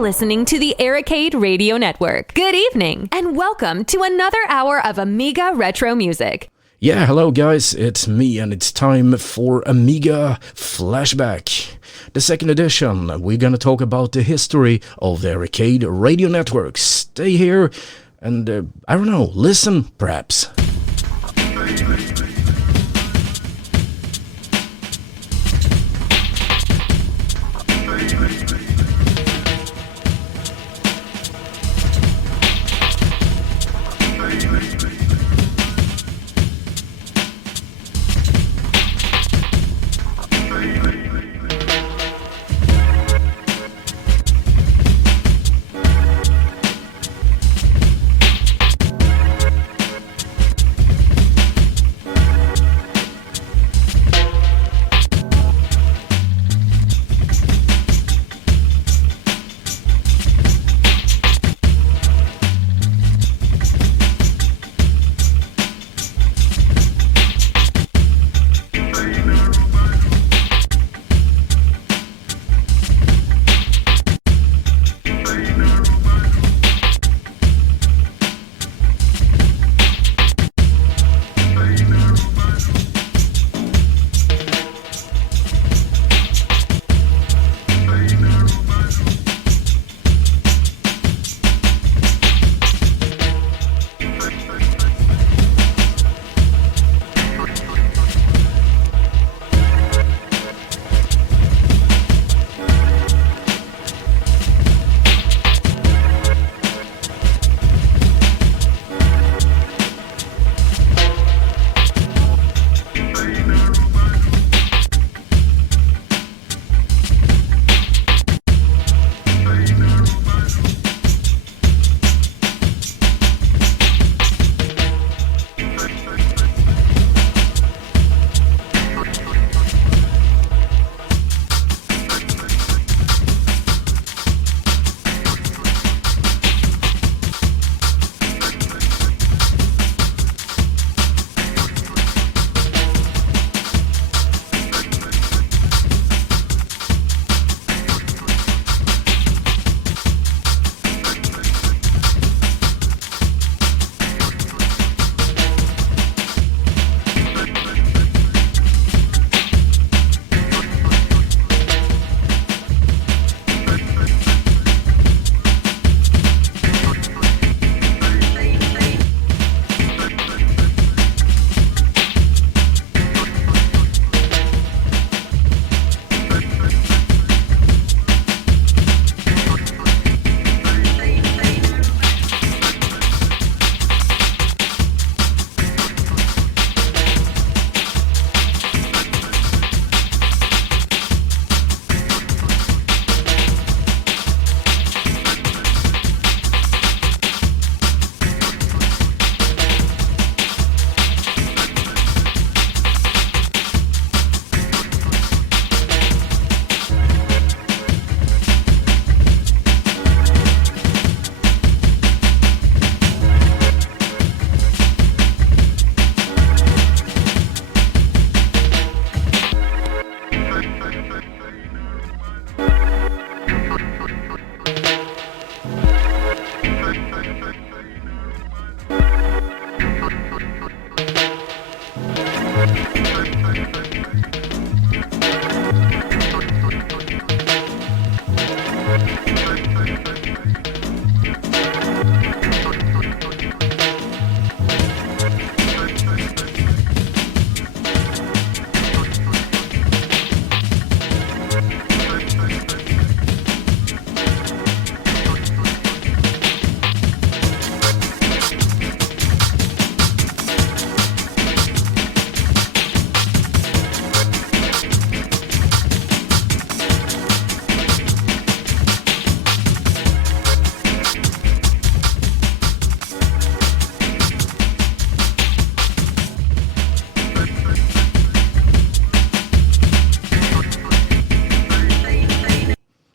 listening to the ERICADE Radio Network. Good evening, and welcome to another hour of Amiga Retro Music. Yeah, hello guys, it's me and it's time for Amiga Flashback. The second edition, we're gonna talk about the history of the ERICADE Radio Network. Stay here and, I don't know, listen perhaps.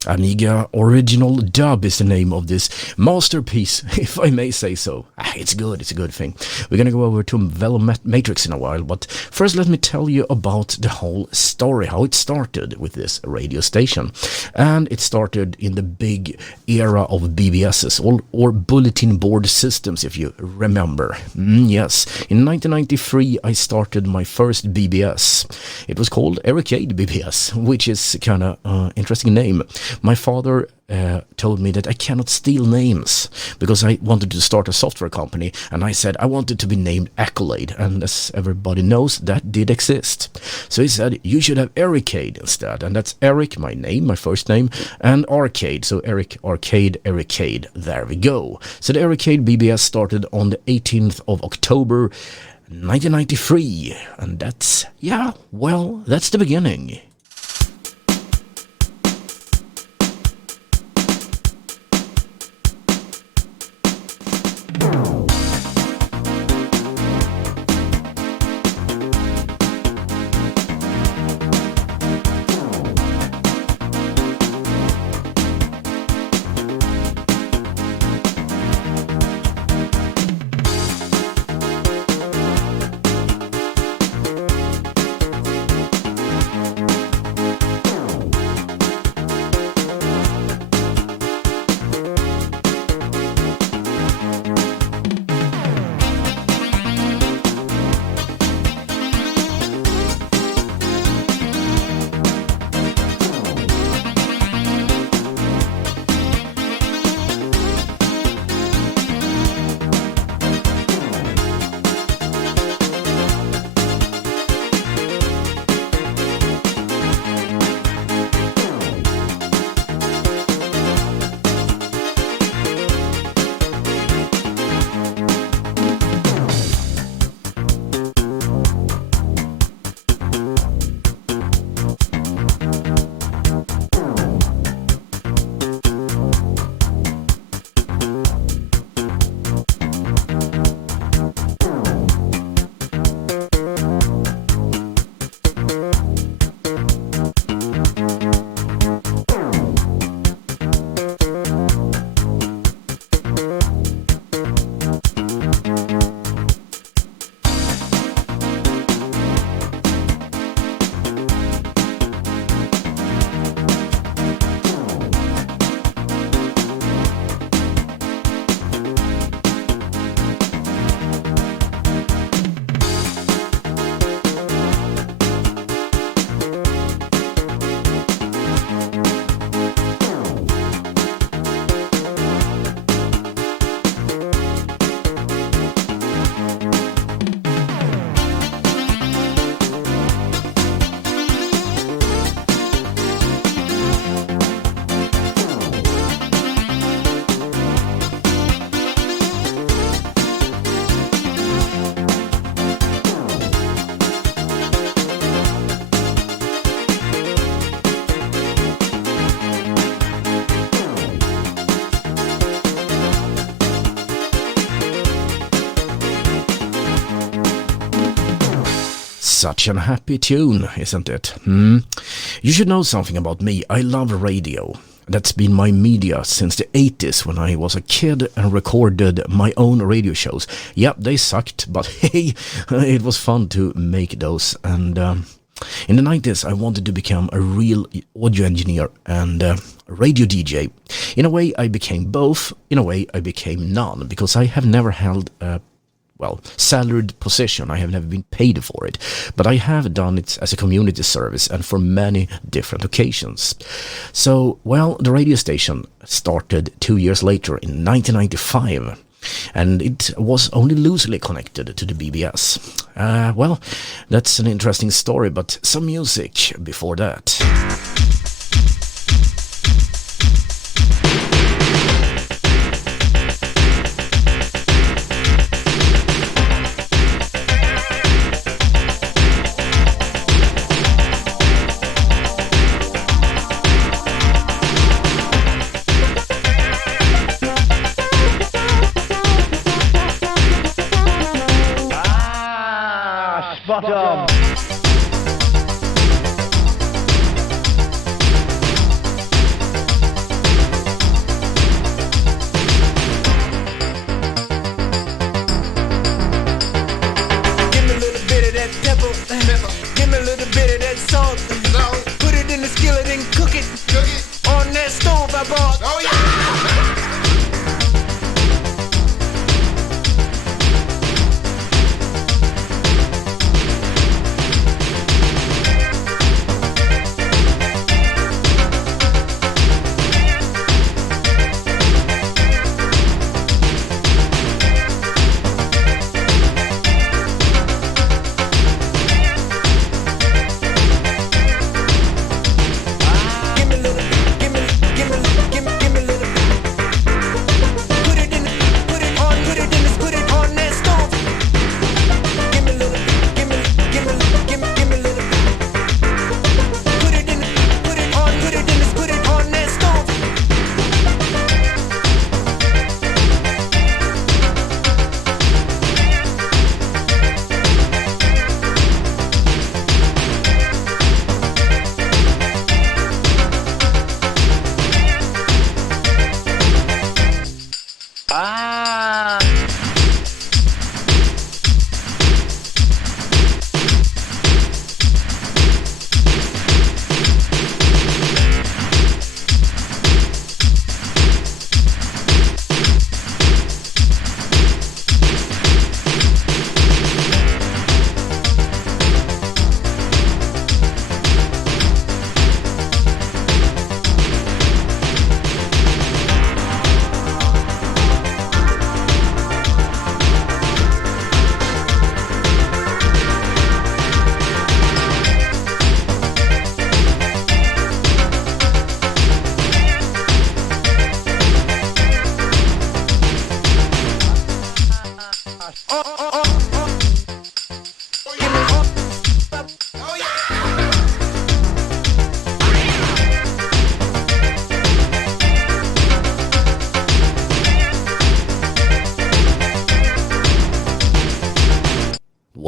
Amiga Original Dub is the name of this masterpiece, if I may say so. It's good, it's a good thing. We're gonna go over to Velo Matrix in a while, but first let me tell you about the whole story, how it started with this radio station. And it started in the big era of BBSs, or bulletin board systems, if you remember. Yes, in 1993 I started my first BBS. It was called ERICADE BBS, which is kind of interesting name. My father told me that I cannot steal names because I wanted to start a software company, and I said I wanted to be named Accolade, and as everybody knows, that did exist. So he said you should have ERICADE instead, and that's Eric, my name, my first name, and Arcade, so Eric Arcade ERICADE. There we go. So the ERICADE BBS started on the 18th of October 1993, and that's the beginning. Such an happy tune, isn't it? You should know something about me. I love radio. That's been my media since the 80s when I was a kid and recorded my own radio shows. Yep, they sucked, but hey, it was fun to make those. And in the 90s, I wanted to become a real audio engineer and radio DJ. In a way, I became both. In a way, I became none, because I have never held a salaried position. I have never been paid for it, but I have done it as a community service and for many different occasions. So, the radio station started 2 years later in 1995, and it was only loosely connected to the BBS. That's an interesting story, but some music before that.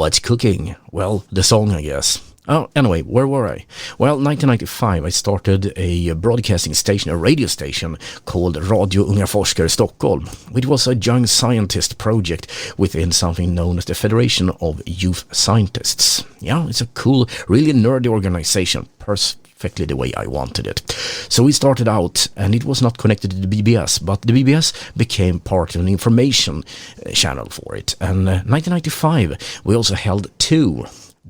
What's cooking? Well, the song, I guess. Oh, anyway, where were I? Well, 1995, I started a broadcasting station, a radio station called Radio Unga Forskare Stockholm, which was a young scientist project within something known as the Federation of Youth Scientists. Yeah, it's a cool, really nerdy organization, perfectly the way I wanted it. So we started out, and it was not connected to the BBS, but the BBS became part of an information channel for it. And 1995, we also held 2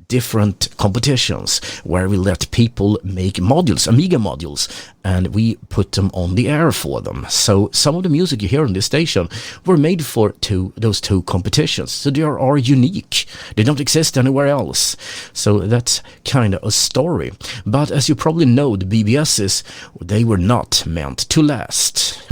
different competitions where we let people make modules, Amiga modules, and we put them on the air for them. So some of the music you hear on this station were made for those 2 competitions. So they are unique. They don't exist anywhere else. So that's kind of a story. But as you probably know, the BBSs, they were not meant to last.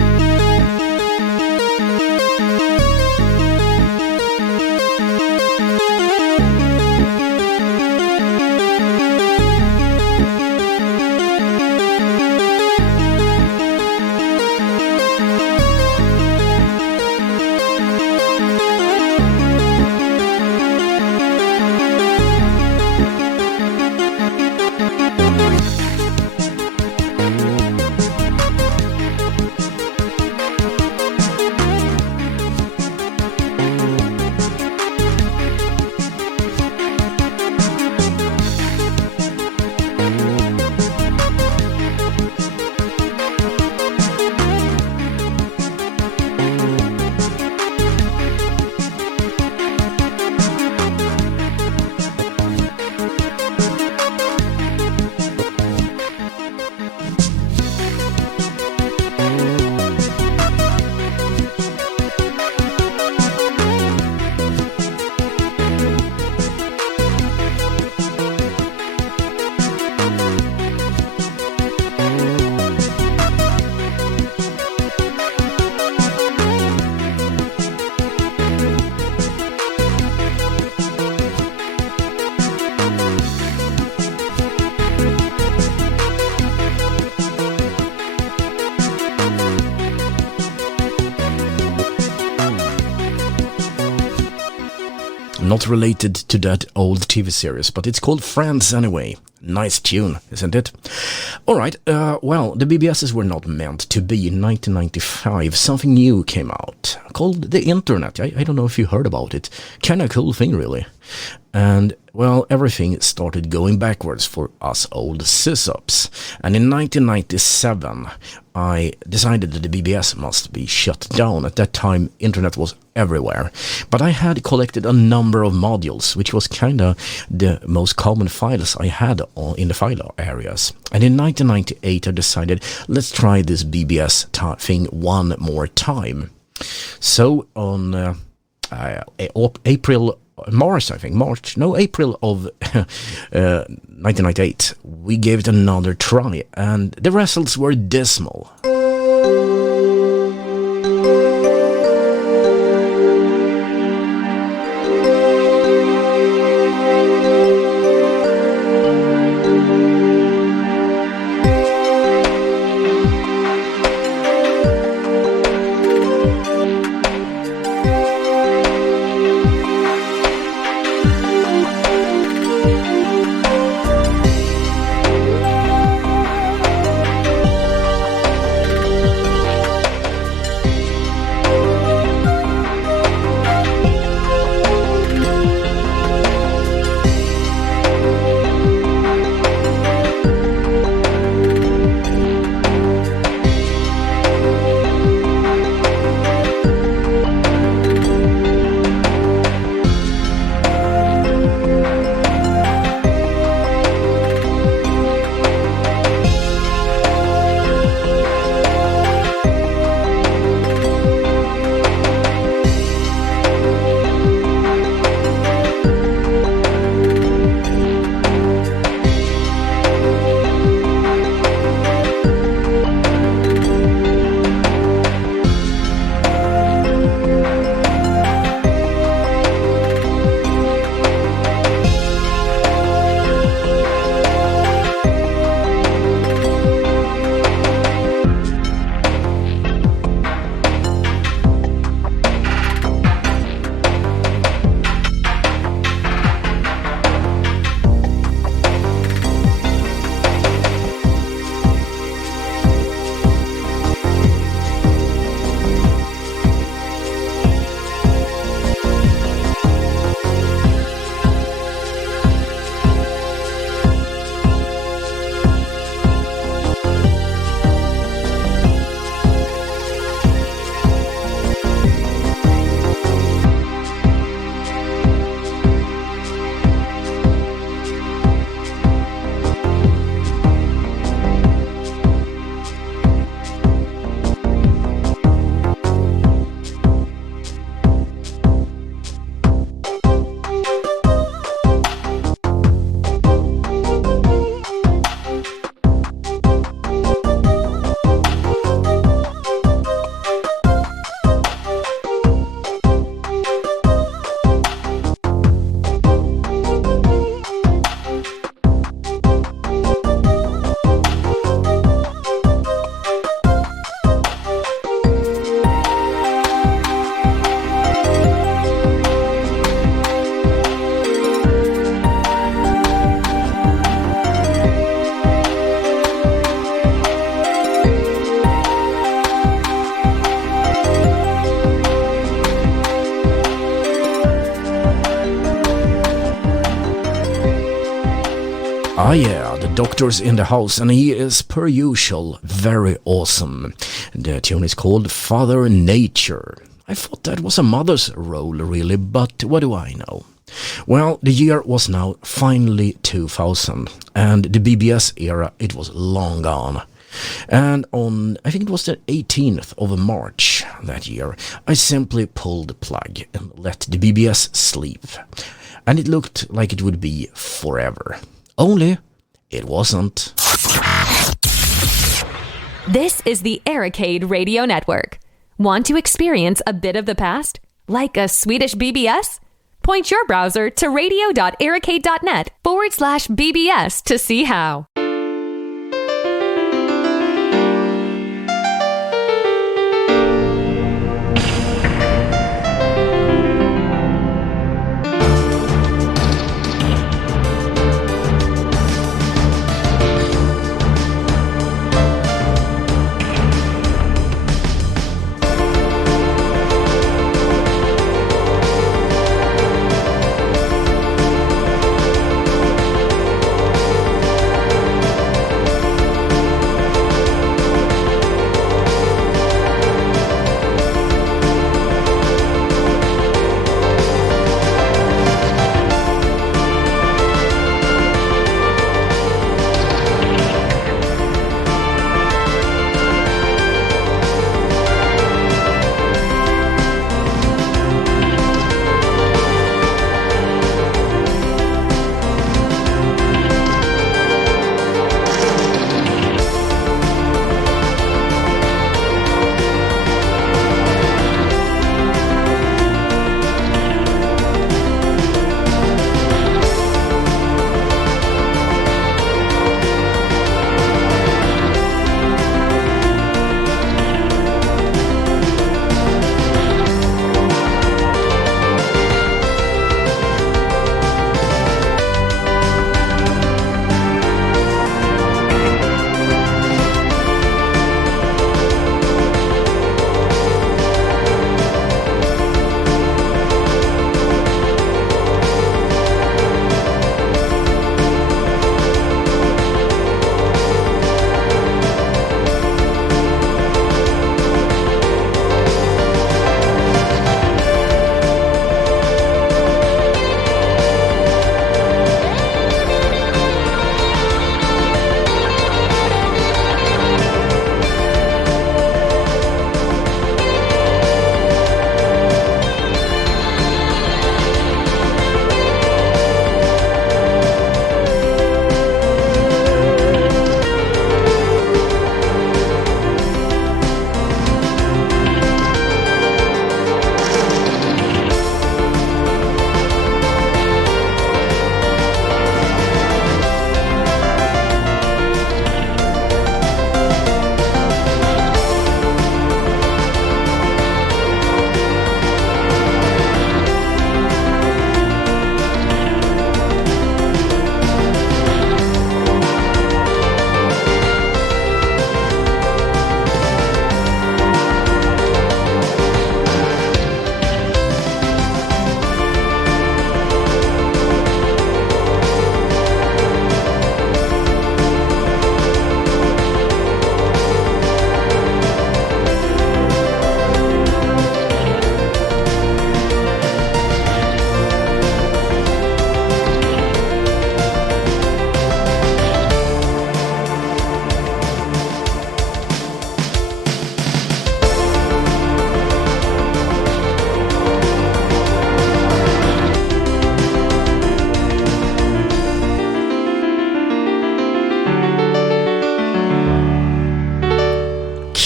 Not related to that old TV series, but it's called Friends anyway. Nice tune, isn't it? Alright, well, the BBSs were not meant to be. In 1995, something new came out called the Internet. I don't know if you heard about it. Kind of cool thing, really. And, well, everything started going backwards for us old sysups. And in 1997, I decided that the BBS must be shut down. At that time, internet was everywhere. But I had collected a number of modules, which was kind of the most common files I had in the file areas. And in 1998, I decided, let's try this BBS thing one more time. So on April of 1998, we gave it another try, and the results were dismal. Ah yeah, the doctor's in the house and he is, per usual, very awesome. The tune is called Father Nature. I thought that was a mother's role really, but what do I know? Well, the year was now finally 2000, and the BBS era, it was long gone. And on, I think it was the 18th of March that year, I simply pulled the plug and let the BBS sleep. And it looked like it would be forever. Only, it wasn't. This is the ERICADE Radio Network. Want to experience a bit of the past? Like a Swedish BBS? Point your browser to radio.ericade.net/BBS to see how.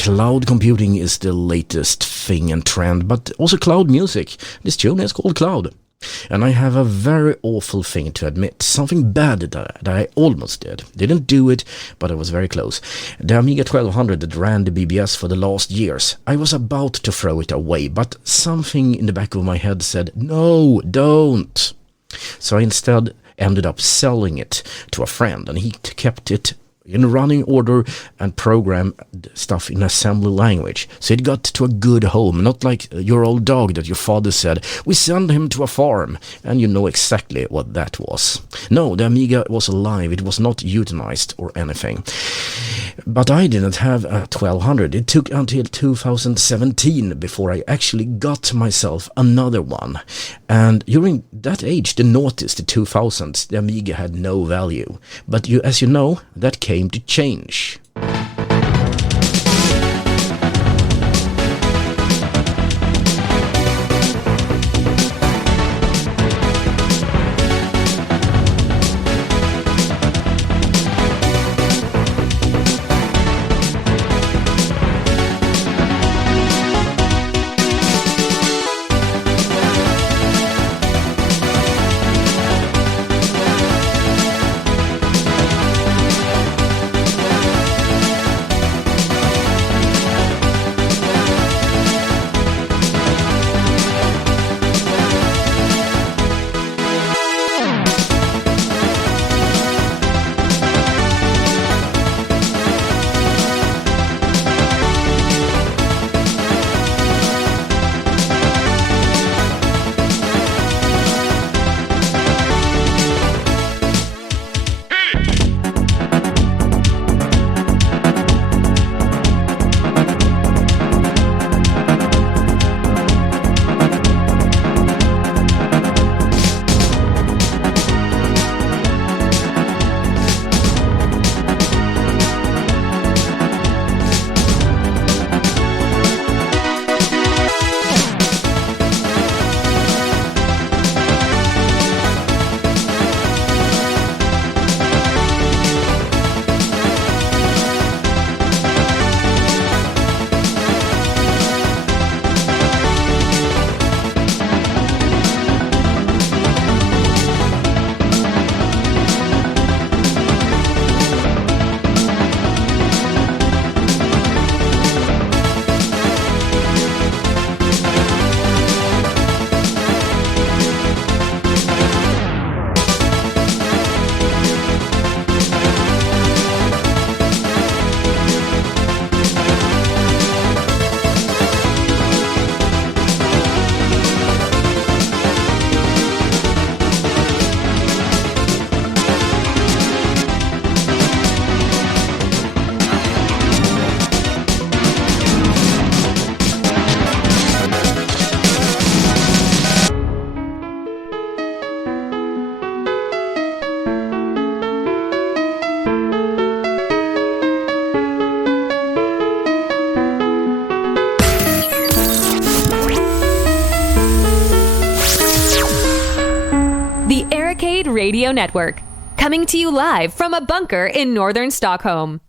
Cloud computing is the latest thing and trend, but also cloud music. This tune is called Cloud. And I have a very awful thing to admit, something bad that I almost did. Didn't do it, but I was very close. The Amiga 1200 that ran the BBS for the last years, I was about to throw it away, but something in the back of my head said, no, don't. So I instead ended up selling it to a friend, and he kept it in running order and program stuff in assembly language. So it got to a good home, not like your old dog that your father said, we send him to a farm, and you know exactly what that was. No, the Amiga was alive, it was not euthanized or anything. But I didn't have a 1200. It took until 2017 before I actually got myself another one. And during that age, the noughties, the 2000s, the Amiga had no value. But as you know, that came to change. ERICADE Radio Network, coming to you live from a bunker in northern Stockholm.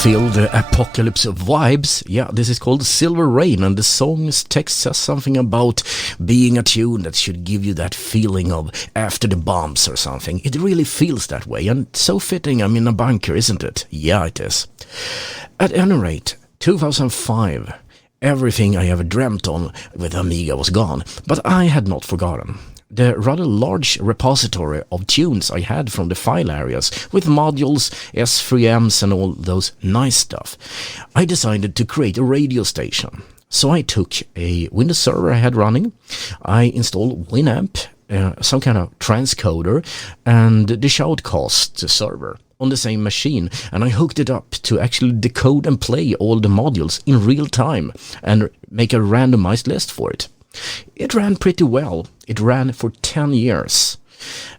feel the apocalypse vibes? Yeah, this is called Silver Rain, and the song's text says something about being a tune that should give you that feeling of after the bombs or something. It really feels that way, and so fitting I'm in a bunker, isn't it? Yeah, it is. At any rate, 2005, everything I ever dreamt on with Amiga was gone, but I had not forgotten. The rather large repository of tunes I had from the file areas with modules, S3Ms and all those nice stuff. I decided to create a radio station. So I took a Windows server I had running, I installed Winamp, some kind of transcoder, and the Shoutcast server on the same machine, and I hooked it up to actually decode and play all the modules in real time and make a randomized list for it. It ran pretty well. It ran for 10 years.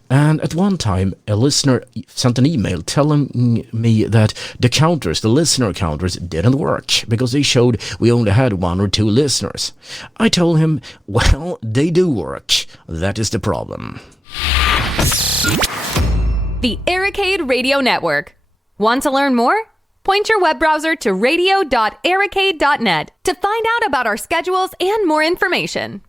And at one time, a listener sent an email telling me that the listener counters didn't work because they showed we only had 1 or 2 listeners. I told him, well, they do work. That is the problem. The ERICADE Radio Network. Want to learn more? Point your web browser to radio.ericade.net to find out about our schedules and more information.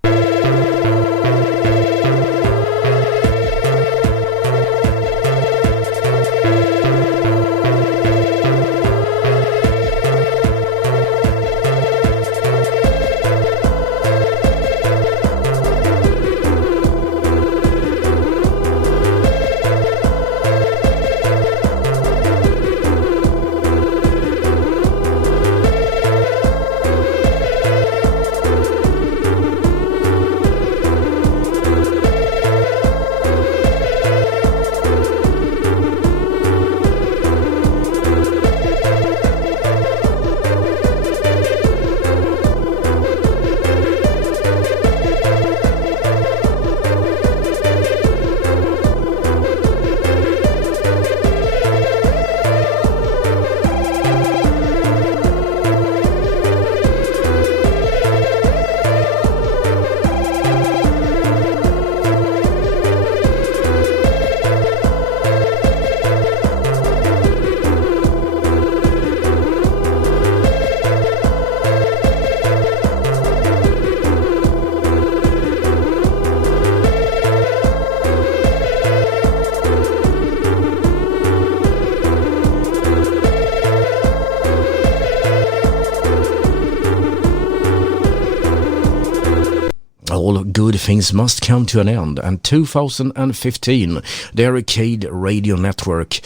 All good things must come to an end, and 2015, the ERICADE Radio Network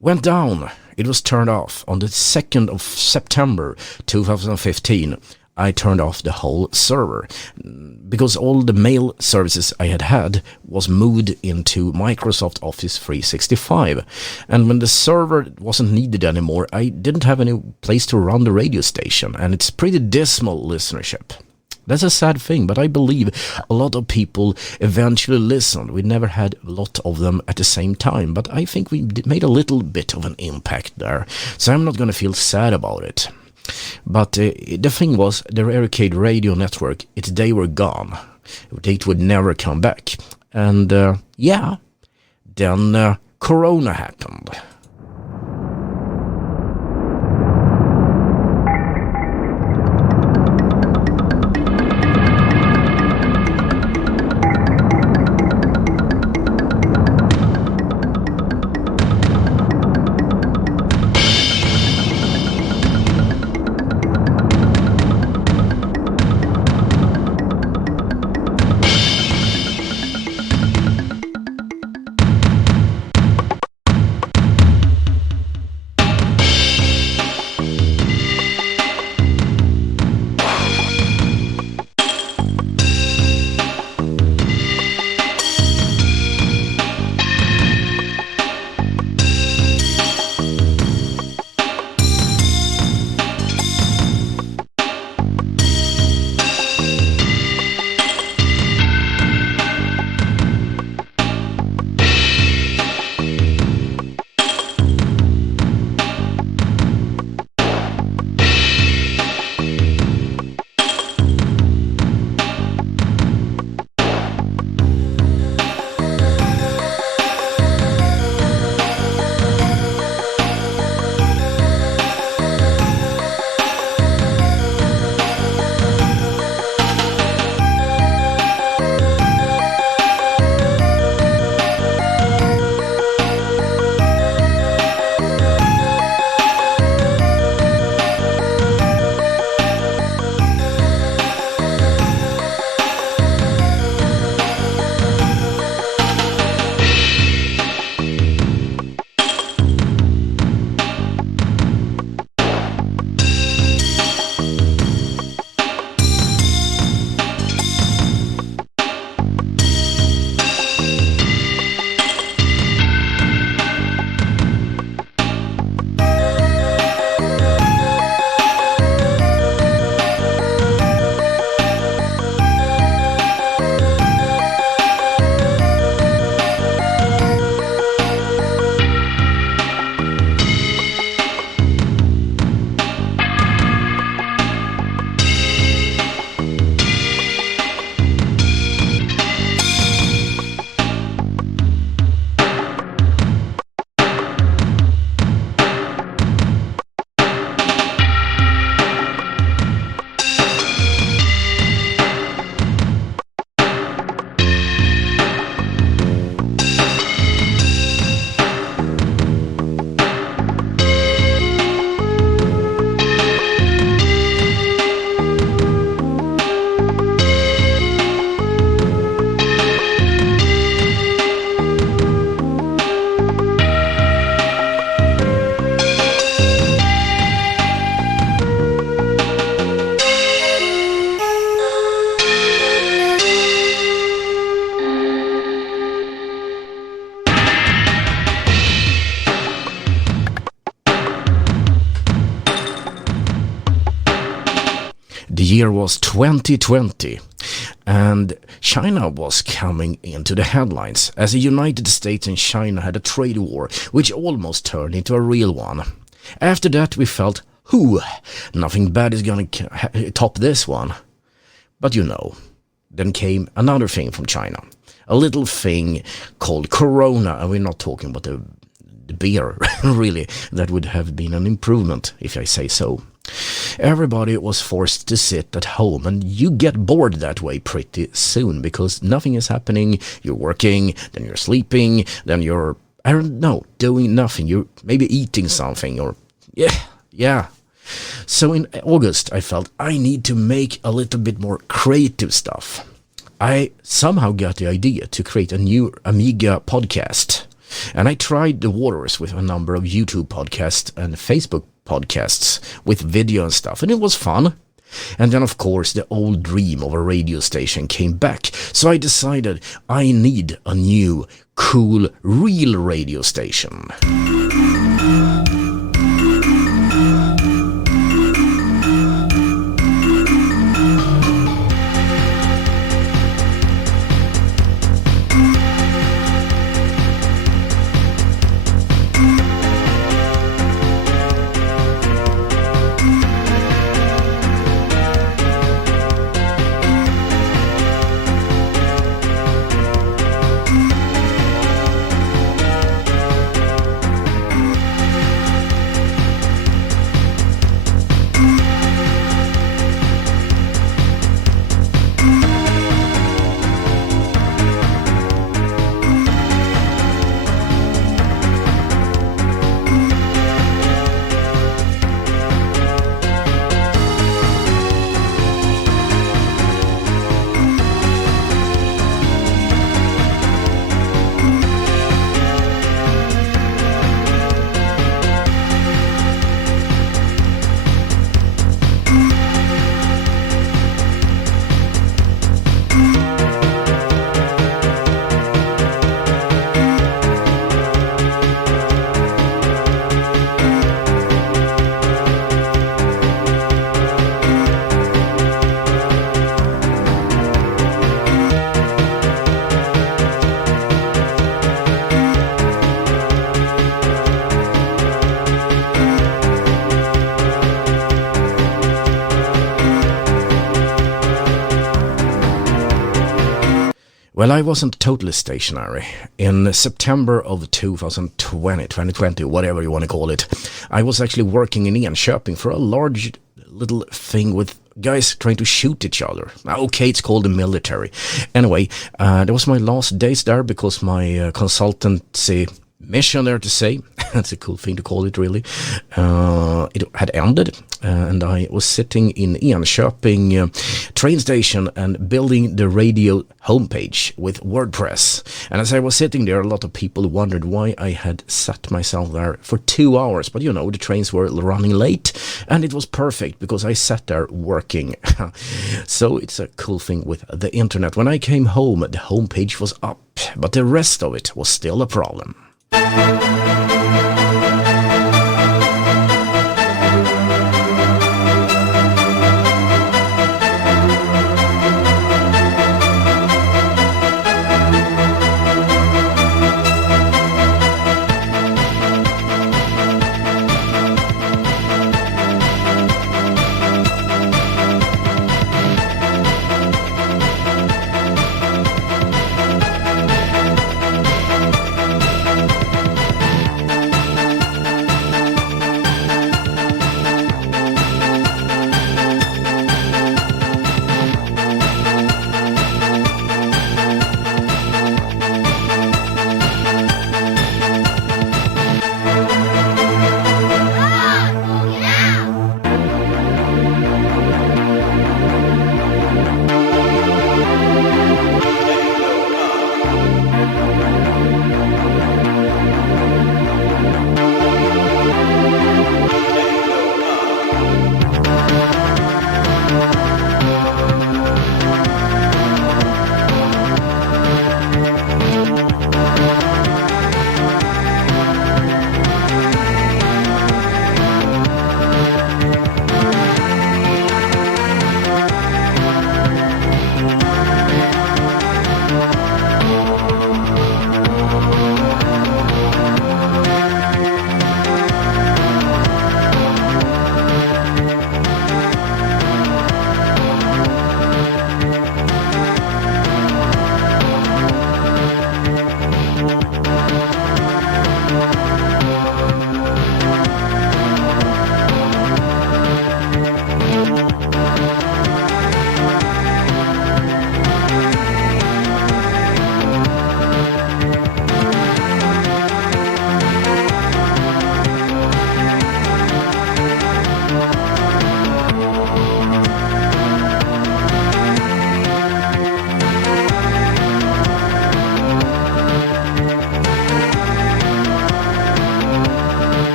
went down. It was turned off on the 2nd of September 2015. I turned off the whole server because all the mail services I had was moved into Microsoft Office 365, and when the server wasn't needed anymore, I didn't have any place to run the radio station, and it's pretty dismal listenership. That's a sad thing, but I believe a lot of people eventually listened. We never had a lot of them at the same time, but I think we made a little bit of an impact there, so I'm not going to feel sad about it. But the thing was, the ERICADE Radio Network, they were gone. They would never come back. And then Corona happened. The year was 2020, and China was coming into the headlines as the United States and China had a trade war which almost turned into a real one. After that we felt, nothing bad is gonna top this one. But then came another thing from China. A little thing called Corona, and we're not talking about the beer, really. That would have been an improvement, if I say so. Everybody was forced to sit at home, and you get bored that way pretty soon because nothing is happening. You're working, then you're sleeping, then you're, doing nothing. You're maybe eating something or, yeah. So in August, I felt I need to make a little bit more creative stuff. I somehow got the idea to create a new Amiga podcast. And I tried the waters with a number of YouTube podcasts and Facebook podcasts with video and stuff, and it was fun. And then, of course, the old dream of a radio station came back. So I decided I need a new, cool, real radio station. Well, I wasn't totally stationary. In September of 2020, whatever you want to call it, I was actually working in Enköping for a large little thing with guys trying to shoot each other. Okay, it's called the military. Anyway, that was my last days there because my consultancy mission, there to say, that's a cool thing to call it, really, it had ended, and I was sitting in Enköping train station and building the radio homepage with WordPress. And as I was sitting there, a lot of people wondered why I had sat myself there for 2 hours, but the trains were running late, and it was perfect because I sat there working. So it's a cool thing with the internet. When I came home, the homepage was up, but the rest of it was still a problem.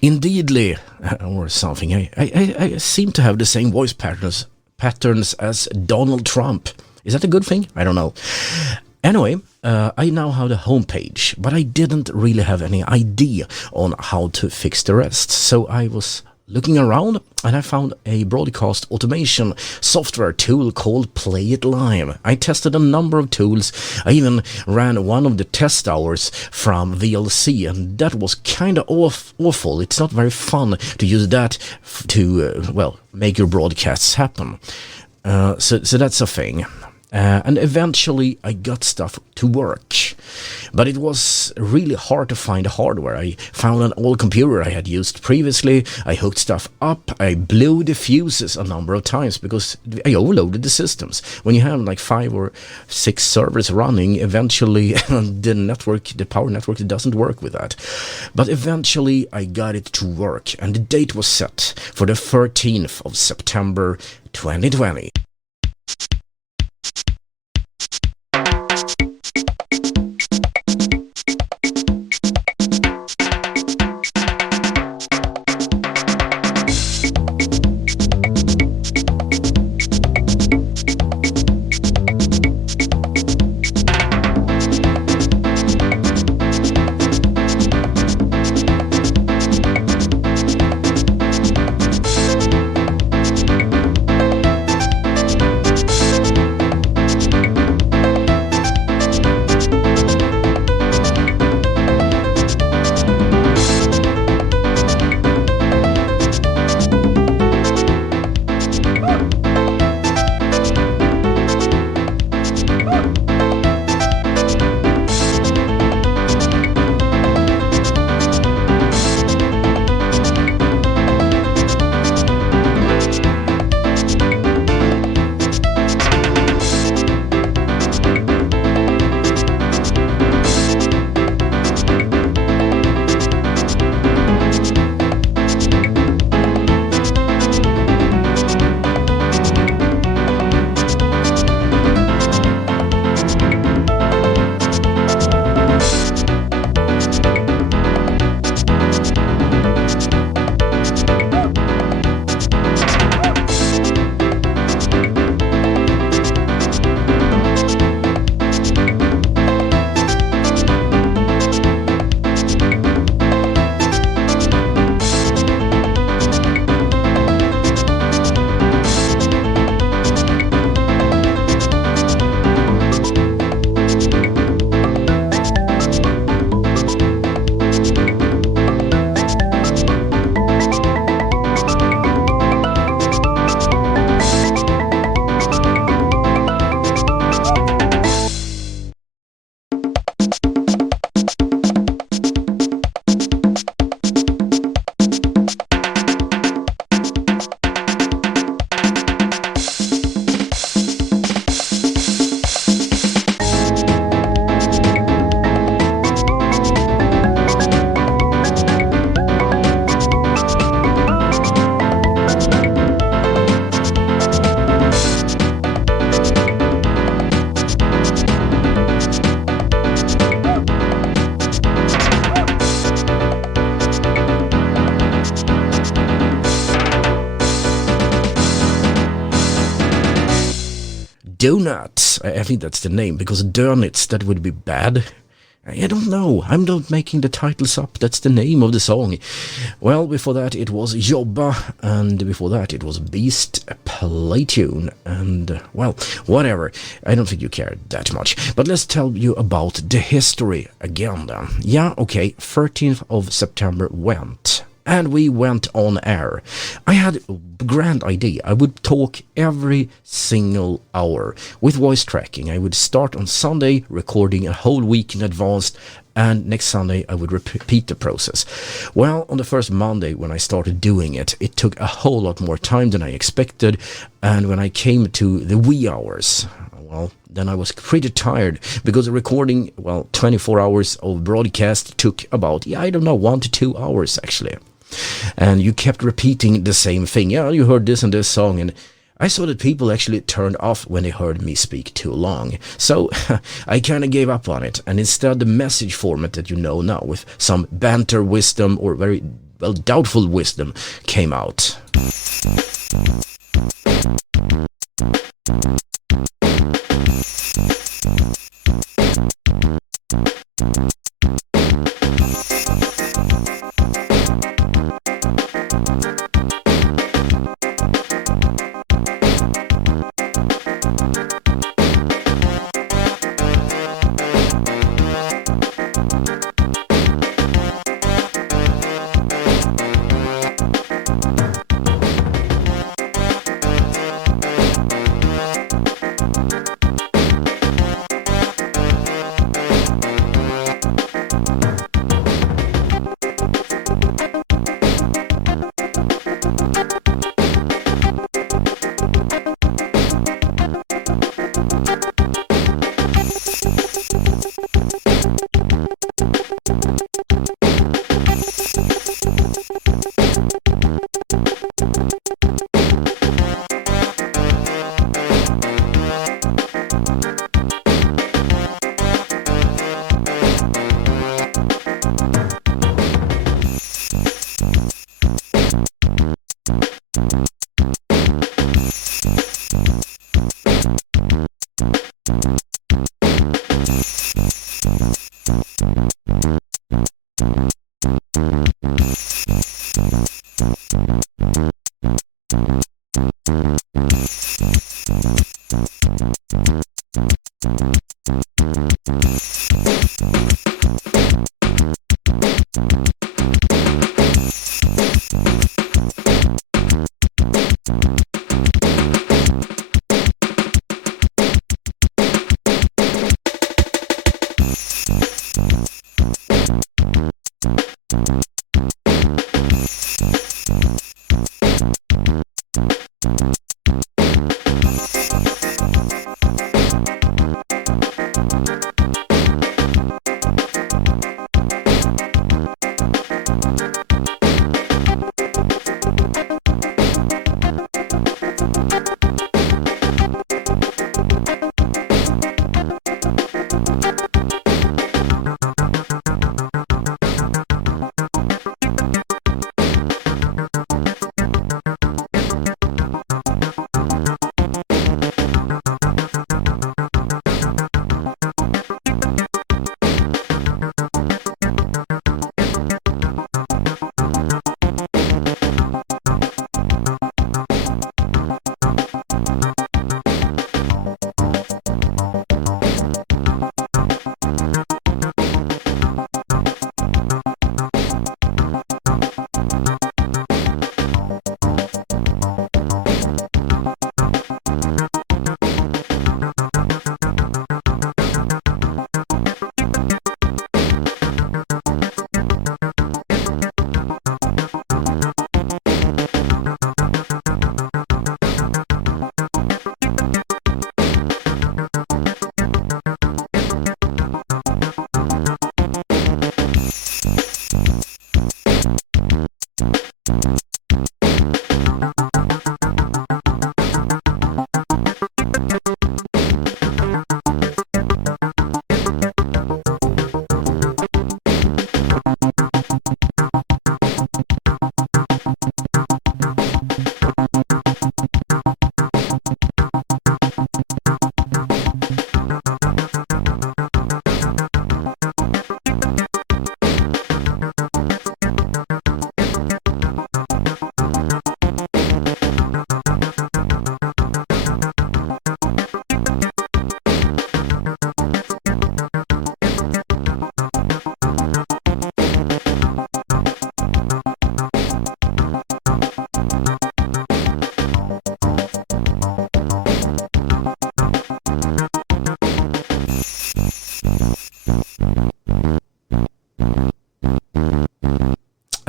Indeedly, or something. I seem to have the same voice patterns as Donald Trump. Is that a good thing? I don't know. Anyway, I now have the homepage, but I didn't really have any idea on how to fix the rest. So I was looking around and I found a broadcast automation software tool called Play It Live. I tested a number of tools. I even ran one of the test hours from VLC, and that was kind of awful. It's not very fun to use that to, make your broadcasts happen. So that's a thing. And eventually I got stuff to work. But it was really hard to find the hardware. I found an old computer I had used previously. I hooked stuff up. I blew the fuses a number of times because I overloaded the systems. When you have like 5 or 6 servers running, eventually the power network doesn't work with that. But eventually I got it to work, and the date was set for the 13th of September 2020. Donuts. I think that's the name, because donuts, that would be bad. I don't know. I'm not making the titles up. That's the name of the song. Well, before that it was Jobba, and before that it was Beast Playtune, and, well, whatever. I don't think you care that much. But let's tell you about the history again then. Yeah, okay, 13th of September went. And we went on air. I had a grand idea. I would talk every single hour with voice tracking. I would start on Sunday, recording a whole week in advance, and next Sunday I would repeat the process. Well, on the first Monday when I started doing it, it took a whole lot more time than I expected, and when I came to the wee hours, well, then I was pretty tired, because the recording, 24 hours of broadcast took about, 1 to 2 hours actually. And you kept repeating the same thing. Yeah, you heard this and this song, and I saw that people actually turned off when they heard me speak too long. So I kind of gave up on it, and instead the message format that you know now, with some banter, wisdom, or very well, doubtful wisdom came out.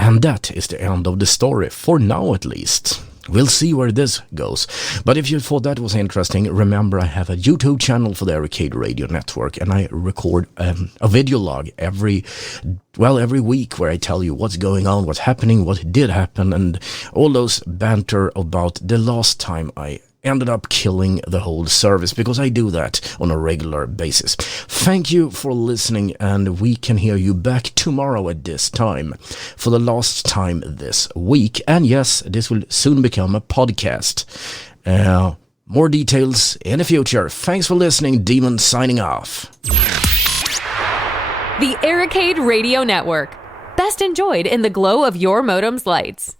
And that is the end of the story, for now at least. We'll see where this goes. But if you thought that was interesting, remember I have a YouTube channel for the ERICADE Radio Network, and I record a video log every week where I tell you what's going on, what's happening, what did happen, and all those banter about the last time I ended up killing the whole service, because I do that on a regular basis. Thank you for listening, and we can hear you back tomorrow at this time for the last time this week. And yes, this will soon become a podcast. More details in the future. Thanks for listening. Daemon signing off. The ERICADE Radio Network. Best enjoyed in the glow of your modem's lights.